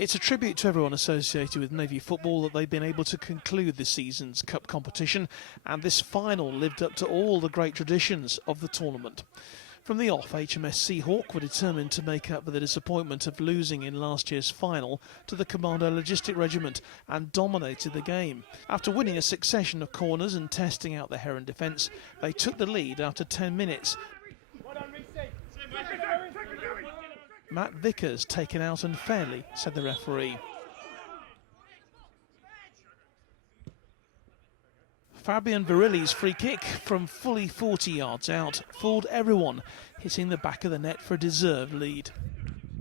It's a tribute to everyone associated with Navy football that they've been able to conclude this season's cup competition, and this final lived up to all the great traditions of the tournament. From the off, HMS Seahawk were determined to make up for the disappointment of losing in last year's final to the Commando Logistic Regiment and dominated the game. After winning a succession of corners and testing out the Heron defence, they took the lead after 10 minutes. Matt Vickers taken out unfairly, said the referee. Fabian Virilli's free kick from fully 40 yards out fooled everyone, hitting the back of the net for a deserved lead.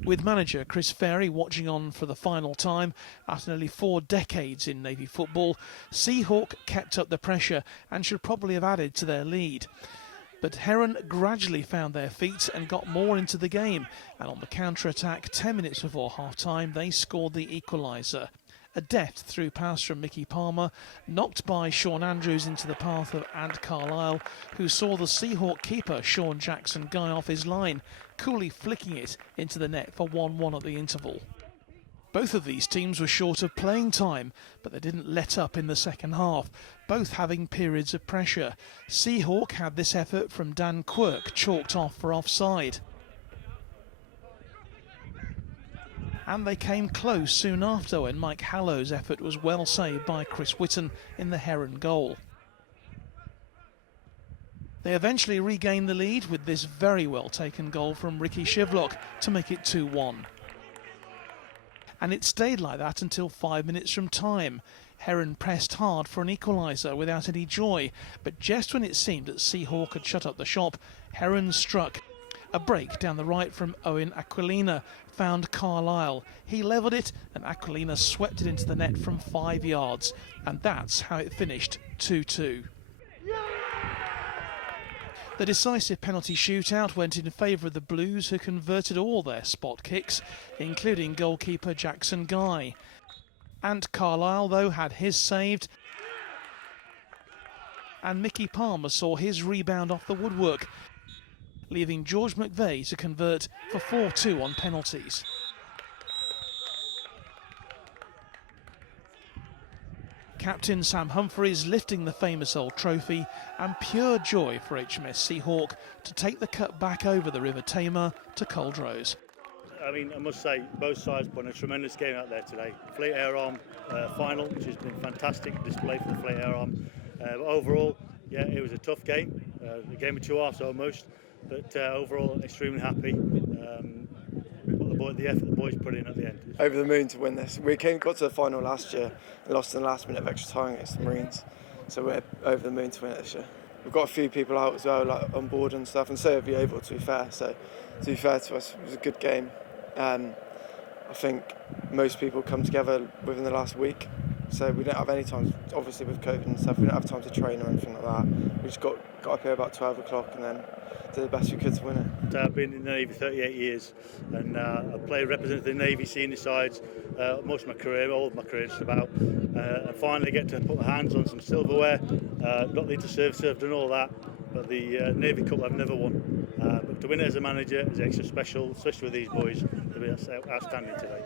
With manager Chris Ferry watching on for the final time after nearly 4 decades in Navy football, Seahawk kept up the pressure and should probably have added to their lead. But Heron gradually found their feet and got more into the game, and on the counter-attack 10 minutes before half-time they scored the equaliser. A deft through pass from Mickey Palmer, knocked by Sean Andrews into the path of Ant Carlisle, who saw the Seahawk keeper Sean Jackson Guy off his line, coolly flicking it into the net for 1-1 at the interval. Both of these teams were short of playing time, but they didn't let up in the second half, both having periods of pressure. Seahawk had this effort from Dan Quirk chalked off for offside. And they came close soon after when Mike Hallow's effort was well saved by Chris Whitton in the Heron goal. They eventually regained the lead with this very well taken goal from Ricky Shivlock to make it 2-1. And it stayed like that until 5 minutes from time. Heron pressed hard for an equaliser without any joy, but just when it seemed that Seahawk had shut up the shop, Heron struck. A break down the right from Owen Aquilina found Carlisle. He levelled it and Aquilina swept it into the net from 5 yards, and that's how it finished 2-2. The decisive penalty shootout went in favour of the Blues, who converted all their spot kicks, including goalkeeper Jackson Guy. Ant Carlisle, though, had his saved, and Mickey Palmer saw his rebound off the woodwork, leaving George McVeigh to convert for 4-2 on penalties. Captain Sam Humphreys lifting the famous old trophy, and pure joy for HMS Seahawk to take the cup back over the River Tamar to Culdrose. I mean, I must say, both sides put in a tremendous game out there today. Fleet Air Arm final, which has been a fantastic display for the Fleet Air Arm. But overall, yeah, it was a tough game, a game of 2 halves almost, but overall extremely happy. The effort the boys put in at the end. Over the moon to win this. We got to the final last year and lost in the last minute of extra time against the Marines, so we're over the moon to win it this year. We've got a few people out as well, like on board and stuff, and so have you able, to be fair. So to be fair to us, it was a good game. I think most people come together within the last week, so we don't have any time, obviously with COVID and stuff, we don't have time to train or anything like that. We just got up here about 12 o'clock and then did the best we could to win it. I've been in the Navy 38 years and I've represented the Navy senior sides most of my career, all of my career just about. And finally get to put my hands on some silverware, not need to serve, done all that, but the Navy Cup I've never won. But to win it as a manager is extra special, especially with these boys. It's outstanding today.